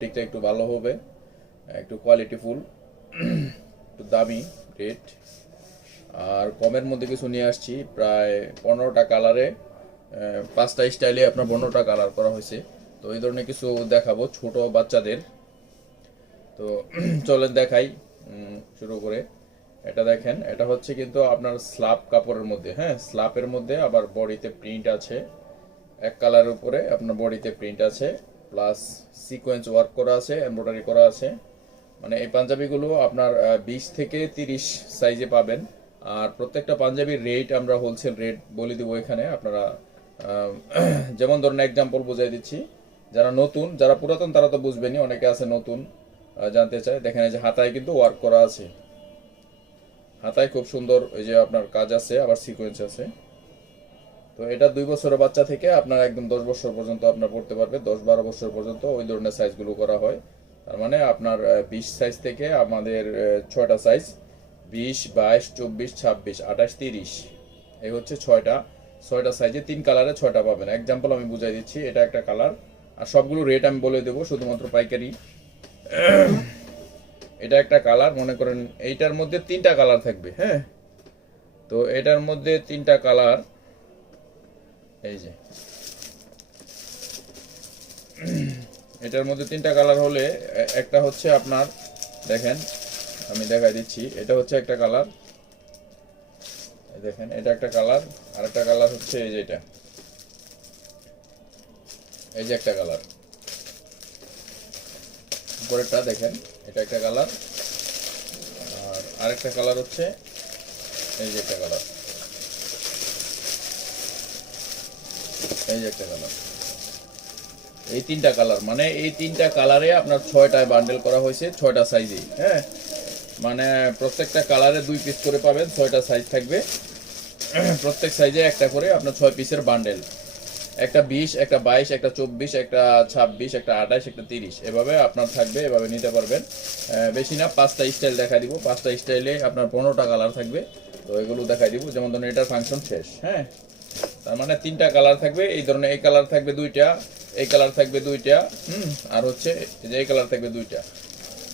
টিকটা একটু ভালো হবে, একটু কোয়ালিটিফুল, একটু দামি রেট। আর কমের মধ্যে কিছু নিয়ে আসছি, প্রায় 15টা কালারে, 5টা স্টাইলে আপনার 15টা কালার করা হয়েছে। তো এই ধরনের কিছু দেখাবো ছোট বাচ্চাদের। তো চলেন দেখাই শুরু করে। এটা দেখেন, এটা হচ্ছে কিন্তু আপনার স্লাব কাপড়ের মধ্যে, হ্যাঁ স্লাবের মধ্যে আবার বডিতে প্রিন্ট আছে, এক কালারের উপরে আপনার বডিতে প্রিন্ট আছে, প্লাস সিকোয়েন্স ওয়ার্ক করা আছে, এমব্রয়ডারি করা আছে। মানে এই পাঞ্জাবিগুলো আপনার 20 থেকে 30 সাইজে পাবেন। আর প্রত্যেকটা পাঞ্জাবির রেট আমরা হোলসেল রেট বলে দিব এখানে। আপনারা যেমন ধরুন এক্সাম্পল বুঝাই দিচ্ছি, যারা নতুন যারা পুরাতন তারা তো বুঝবেনই, অনেকে আছে নতুন জানতে চায়। দেখেন এই যে হাতায় কিন্তু ওয়ার্ক করা আছে, হাতায় খুব সুন্দর এই যে আপনার কাজ আছে, আবার সিকোয়েন্স আছে। তো এটা 2 বছরের বাচ্চা থেকে আপনার একদম 10 বছর পর্যন্ত আপনার পড়তে পারবে, 10-12 বছর পর্যন্ত ওই ধরনের সাইজগুলো করা হয়। তার মানে আপনার 20 সাইজ থেকে আমাদের 6টা সাইজ, 20, 22, 24, 26, 28, 30, এই হচ্ছে 6টা সাইজে 3 কালারে 6টা পাবেন। এক্সাম্পল আমি বুঝাই দিচ্ছি, এটা একটা কালার, আর সবগুলো রেট আমি বলে দেবো শুধুমাত্র পাইকারি। এটা একটা কালার, মনে করেন এইটার মধ্যে 3টা কালার থাকবে, হ্যাঁ। তো এটার মধ্যে 3টা কালার, এই যে এটার মধ্যে 3টা কালার হলে একটা হচ্ছে আপনার, দেখেন আমি দেখাই দিচ্ছি, এটা হচ্ছে একটা কালার, দেখেন এটা একটা কালার, আর একটা কালার হচ্ছে এই যে এটা, এই যে একটা কালার, উপরেরটা দেখেন এটা একটা কালার, আর আরেকটা কালার হচ্ছে এই যে একটা কালার, এই যে একটা কালার। এই 3টা কালার, মানে এই 3টা কালারে আপনার 6টায় বান্ডেল করা হয়েছে, 6টা সাইজে, হ্যাঁ। মানে প্রত্যেকটা কালারে 2 পিস করে পাবেন, 6টা সাইজ থাকবে, প্রত্যেক সাইজে একটা করে আপনার 6 পিসের বান্ডেল, একটা 20, একটা 22, একটা 24, একটা 26, একটা 28, একটা 30, এভাবে আপনার থাকবে, এভাবে নিতে পারবেন। বেশি না, 5টা স্টাইল দেখা দিব, 5টা স্টাইলে আপনার 15টা কালার থাকবে। তো এগুলো দেখাই দিব, যেমন ধরুন এটার ফাংশন শেষ, হ্যাঁ। তার মানে 3টা কালার থাকবে, এই ধরনের এই কালার থাকবে 2টা, এই কালার থাকবে 2টা, আর হচ্ছে এই কালার থাকবে 2টা,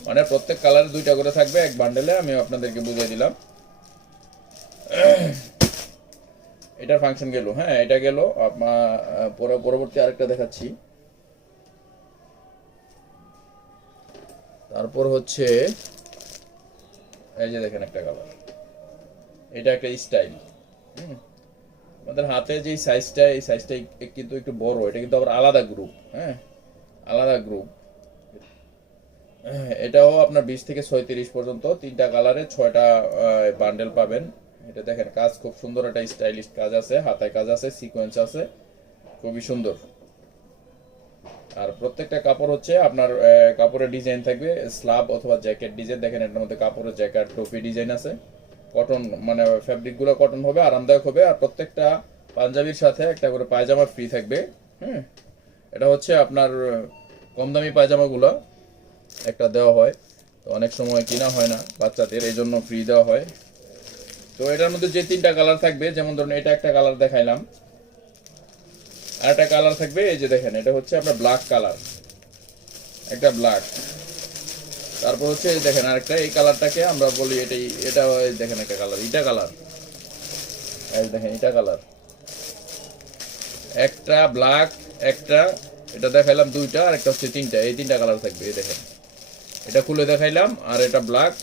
মানে প্রত্যেক কালারে 2টা করে থাকবে এক বান্ডেলে। আমি আপনাদেরকে বুঝিয়ে দিলাম। এটার ফাংশন গেল, হ্যাঁ এটা গেল। পরবর্তী আরেকটা দেখাচ্ছি। তারপর হচ্ছে এই যে দেখেন একটা কালার, এটা একটা স্টাইল। আমাদের হাতে যে সাইজটা, এই সাইজটা কিন্তু একটু বড়, এটা কিন্তু আবার আলাদা গ্রুপ, হ্যাঁ আলাদা গ্রুপ। এটাও আপনার 20 থেকে 36 পর্যন্ত, 3টা কালারে 6টা বান্ডেল পাবেন। এটা দেখেন কাজ খুব সুন্দর, একটা স্টাইলিশ কাজ আছে, হাতায় কাজ আছে, সিকোয়েন্স আছে, খুবই সুন্দর। আর প্রত্যেকটা কাপড় হচ্ছে আপনার কাপড়ের ডিজাইন থাকবে স্লাব অথবা জ্যাকেট ডিজাইন। দেখেন এটার মধ্যে কাপড়ের জ্যাকেট টুপি ডিজাইন আছে, কটন, মানে ফ্যাব্রিক গুলো কটন হবে, আরামদায়ক হবে। আর প্রত্যেকটা পাঞ্জাবির সাথে একটা করে পায়জামা ফ্রি থাকবে, হুম। এটা হচ্ছে আপনার কম দামি পায়জামাগুলো একটা দেওয়া হয়, তো অনেক সময় কিনা হয় না বাচ্চাদের, এই জন্য ফ্রি দেওয়া হয়। তো এটার মধ্যে যে 3টা কালার থাকবে, যেমন ধরুন এটা একটা কালার দেখাইলাম, আর একটা কালার থাকবে এই যে দেখেন, এটা হচ্ছে আপনার ব্ল্যাক কালার, একটা ব্ল্যাক। তারপর হচ্ছে এই দেখেন আরেকটা, এই কালারটাকে আমরা বলি এটাই, এটা দেখেন একটা কালার, এটা কালার, এই দেখেন এটা কালার, একটা ব্ল্যাক, একটা, এটা দেখাইলাম 2টা, আর একটা হচ্ছে 3টা, এই 3টা কালার থাকবে। এই দেখেন এটা খুলে দেখাইলাম, আর এটা ব্ল্যাক।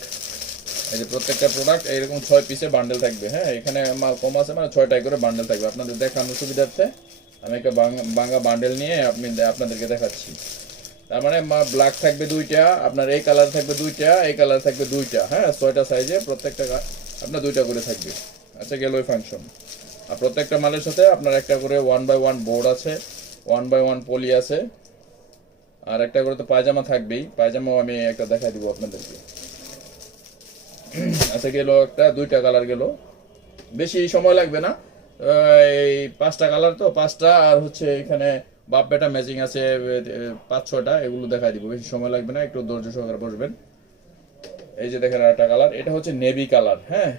এই যে প্রত্যেকটা প্রোডাক্ট এরকম 6 পিসে বান্ডেল থাকবে, হ্যাঁ। এখানে মাল কম আছে, মানে 6টাই করে বান্ডেল থাকবে। আপনাদের দেখানোর সুবিধার্থে আমি একটা বাঙ্গা বান্ডেল নিয়ে আপনাদেরকে দেখাচ্ছি। তার মানে ব্ল্যাক থাকবে 2টা, আপনার এই কালার থাকবে 2টা, এই কালার থাকবে 2টা, হ্যাঁ। 6টা সাইজে প্রত্যেকটা আপনার 2টা করে থাকবে। আচ্ছা গেল ওই ফাংশন। আর প্রত্যেকটা মালের সাথে আপনার একটা করে 1x1 বোর্ড আছে, 1x1 পলি আছে, আর একটা করে তো পায়জামা থাকবেই। পায়জামাও আমি একটা দেখাই দিব আপনাদেরকে। আচ্ছা গেল একটা, 2টা কালার গেল, বেশি সময় লাগবে না। এই 5টা কালার, তো 5টা, আর হচ্ছে এখানে বাপ বেটা ম্যাচিং আছে 5-6টা, এগুলো দেখাই দিব, বেশি সময় লাগবে না, একটু ধৈর্য সহকারে বসবেন। এই যে দেখেন একটা কালার, এটা হচ্ছে নেভি কালার, হ্যাঁ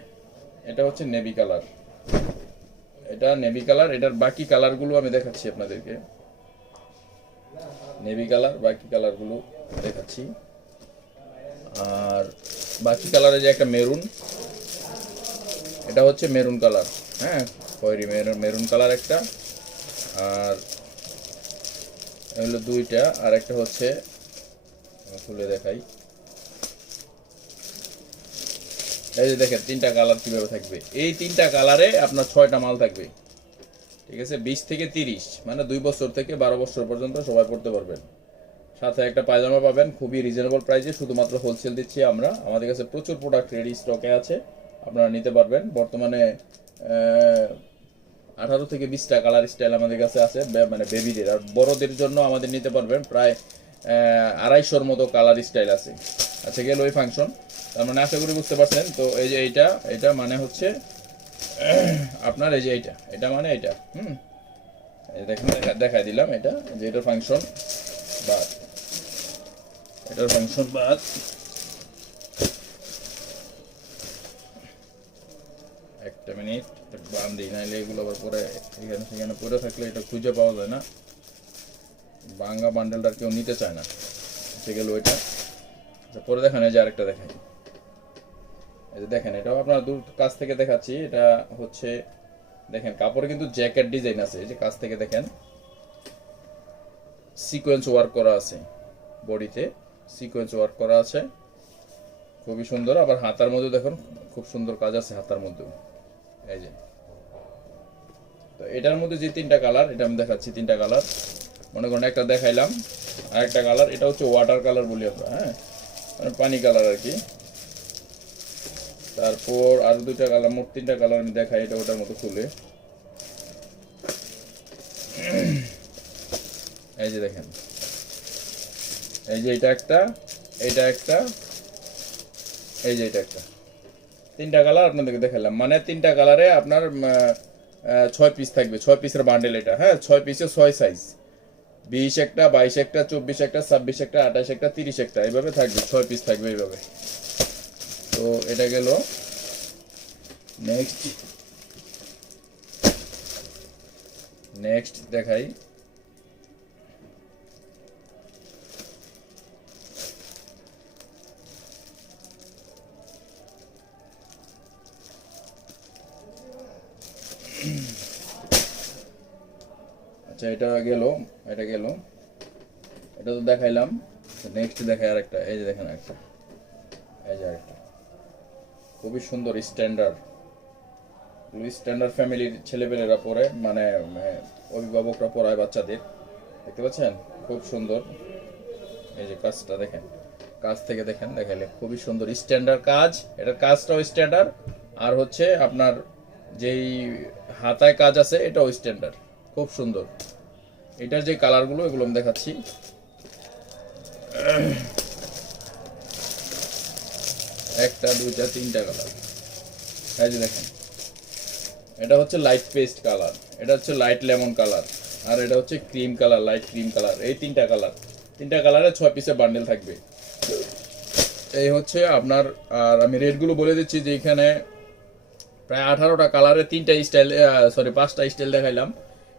এটা হচ্ছে নেভি কালার, এটা নেভি কালার। এটার বাকি কালারগুলো আমি দেখাচ্ছি আপনাদেরকে, নেভি কালার বাকি কালারগুলো। দেখাচ্ছি। আর বাকি কালারে যে একটা মেরুন, এটা হচ্ছে মেরুন কালার, হ্যাঁ খয়েরি মেরুন কালার একটা, আর এগুলো দুইটা, আর একটা হচ্ছে খুলে দেখাই। এই যে দেখেন তিনটা কালার কিভাবে থাকবে, এই তিনটা কালারে আপনার 6টা মাল থাকবে, ঠিক আছে। 20 থেকে 30 মানে 2 বছর থেকে 12 বছর পর্যন্ত সবাই পড়তে পারবেন। সাথে একটা পায়জামা পাবেন খুবই রিজনেবল প্রাইসে, শুধুমাত্র হোলসেল দিচ্ছি আমরা। আমাদের কাছে প্রচুর প্রোডাক্ট রেডি স্টকে আছে, আপনারা নিতে পারবেন। বর্তমানে 18 থেকে 20টা কালার স্টাইল আমাদের কাছে আছে, মানে বেবিদের। আর বড়দের জন্য আমাদের নিতে পারবেন প্রায় 250-র মতো কালার স্টাইল আছে। আচ্ছা গেল ওই ফাংশন, তার মানে আশা করি বুঝতে পারছেন। তো এই যে এটা মানে হচ্ছে আপনার এই যে এটা মানে এটা, দেখেন দেখাই দিলাম এটা যে এটার ফাংশন বাদ, এটার ফাংশন বাদ। একটা মিনিট বান দিই, নাইলে এগুলো আবার পরে এখানে সেখানে পরে থাকলে এটা খুঁজে পাওয়া যায় না। বাঙ্গা বান্ডেলটা কেউ নিতে চায় না, সে গেল ওইটা। আচ্ছা পরে দেখেন এই যে আরেকটা দেখাই, এই যে দেখেন এটাও আপনার দূর কাছ থেকে দেখাচ্ছি। এটা হচ্ছে দেখেন কাপড়ে কিন্তু জ্যাকেট ডিজাইন আছে, এই যে কাছ থেকে দেখেন সিকোয়েন্স ওয়ার্ক করা আছে, বডিতে সিকোয়েন্স ওয়ার্ক করা আছে, খুবই সুন্দর। আবার হাতার মধ্যে দেখুন খুব সুন্দর কাজ আছে হাতার মধ্যেও, এই যে। তো এটার মধ্যে যে তিনটা কালার, এটা আমি দেখাচ্ছি তিনটা কালার। মনে করেন একটা দেখাইলাম, আর একটা কালার এটা হচ্ছে ওয়াটার কালার বলি আমরা, হ্যাঁ মানে পানি কালার আর কি। তারপর আর দুইটা কালার, মোট তিনটা কালার আমি দেখাই, এটা ওটার মতো খুলে। এই যে দেখেন, এই যে এটা একটা, এটা একটা, এই যে এটা একটা, তিনটা কালার আপনাদেরকে দেখালাম। মানে তিনটা কালারে আপনার 6 পিস থাকবে, 6 পিসের বান্ডেল এটা, হ্যাঁ 6 পিসে 6 সাইজ, 20 একটা, 22 একটা, 24 একটা, 26 একটা, 28 একটা, 30 একটা, এইভাবে থাকবে, 6 পিস থাকবে এইভাবে। তো এটা গেল। নেক্সট দেখাই, আচ্ছা এটা গেল, এটা গেল, এটা তো দেখাইলাম। নেক্সট দেখাই আরেকটা, এই যে দেখেন আরেকটা, এই যে আরেকটা খুবই সুন্দর স্ট্যান্ডার্ড, স্ট্যান্ডার্ড ফ্যামিলির ছেলেপেলেরা পরে, মানে অভিভাবকরা পড়ায় বাচ্চাদের, দেখতে পাচ্ছেন খুব সুন্দর। এই যে কাজটা দেখেন, কাজ থেকে দেখেন দেখাইলে খুবই সুন্দর স্ট্যান্ডার্ড কাজ, এটার কাজটাও স্ট্যান্ডার্ড। আর হচ্ছে আপনার যেই হাতায় কাজ আছে এটাও স্ট্যান্ডার্ড, খুব সুন্দর। এটার যে কালারগুলো এগুলো আমি দেখাচ্ছি। একটা, দুইটা, তিনটা কালার, এই যে দেখেন এটা হচ্ছে লাইট পেস্ট কালার, এটা হচ্ছে লাইট লেমন কালার, আর এটা হচ্ছে cream colour, light cream colour. এই তিনটা কালার, তিনটা কালারে 6 পিসের বান্ডেল থাকবে, এই হচ্ছে আপনার। আর আমি রেটগুলো বলে দিচ্ছি যে এখানে প্রায় 18টা কালারে 3টা স্টাইল, সরি 5টা স্টাইল দেখাইলাম।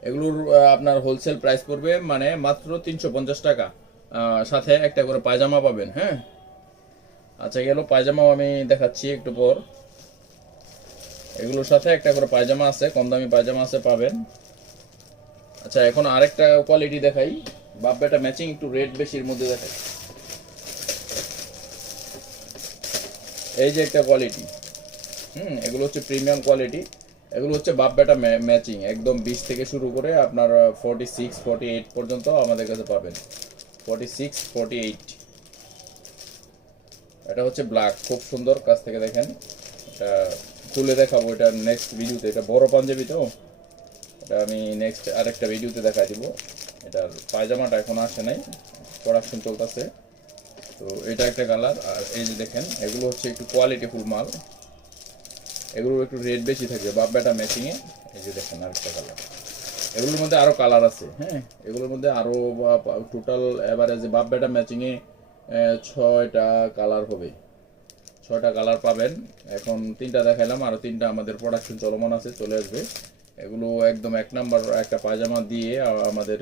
এগুলোর আপনার হোলসেল প্রাইস পড়বে মানে মাত্র 350 টাকা, সাথে একটা করে পায়জামা পাবেন, হ্যাঁ। আচ্ছা গেল পায়জামাও আমি দেখাচ্ছি একটু পর, এগুলোর সাথে একটা করে পায়জামা আছে, কম দামি পায়জামা আছে, পাবেন। আচ্ছা এখন আরেকটা কোয়ালিটি দেখাই, বাপ বেটা ম্যাচিং, একটু রেট বেশির মধ্যে দেখাই। এই যে একটা কোয়ালিটি, এগুলো হচ্ছে প্রিমিয়াম কোয়ালিটি, এগুলো হচ্ছে বাপ বেটা ম্যাচিং, একদম 20 থেকে শুরু করে আপনার 46, 48 পর্যন্ত আমাদের কাছে পাবেন, 46, 48। এটা হচ্ছে ব্ল্যাক, খুব সুন্দর, কাছ থেকে দেখেন। এটা তুলে দেখাবো এটা নেক্সট ভিডিওতে, এটা বড় পাঞ্জাবি তো, এটা আমি নেক্সট আরেকটা ভিডিওতে দেখাই দিব। এটার পায়জামাটা এখন আসে নাই, প্রোডাকশন চলতেছে। তো এটা একটা কালার। আর এই যে দেখেন এগুলো হচ্ছে একটু কোয়ালিটিফুল মাল, এগুলোর একটু রেট বেশি থাকবে, বাপ বেটা ম্যাচিংয়ে। এই যে দেখেন আরেকটা কালার, এগুলোর মধ্যে আরও কালার আছে, হ্যাঁ এগুলোর মধ্যে আরও টোটাল অ্যাভারেজে বাপ বেটা ম্যাচিংয়ে 6টা কালার হবে, 6টা কালার পাবেন। এখন 3টা দেখাইলাম, আরও 3টা আমাদের প্রোডাকশন চলমান আছে, চলে আসবে। এগুলো একদম এক নাম্বার একটা পায়জামা দিয়ে আমাদের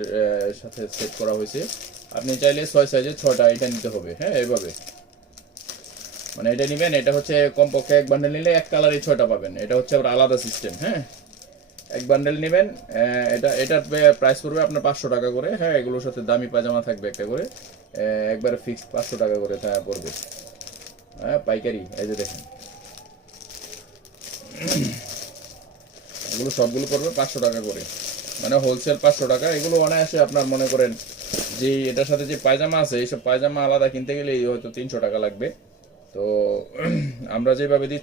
সাথে সেট করা হয়েছে। আপনি চাইলে 6 সাইজের 6টা এটা নিতে হবে, হ্যাঁ এইভাবে মানে এটা নেবেন। এটা হচ্ছে কমপক্ষে এক বান্ডেল নিলে এক কালারই 6টা পাবেন। এটা হচ্ছে আবার আলাদা সিস্টেম, হ্যাঁ এক বান্ডেল নেবেন। এটার প্রাইস পড়বে আপনার 500 টাকা করে, হ্যাঁ এগুলোর সাথে দামি পায়জামা থাকবে একটা করে, একবারে ফিক্সড 500 টাকা করে পড়বে, হ্যাঁ পাইকারি। এই যে দেখেন এগুলো সবগুলো পড়বে 500 টাকা করে, মানে হোলসেল 500 টাকা। এগুলো অনায়াসে আপনার মনে করেন যে এটার সাথে যে পায়জামা আছে এইসব পায়জামা আলাদা কিনতে গেলে হয়তো 300 টাকা লাগবে। তো আমরা যেভাবে দিচ্ছি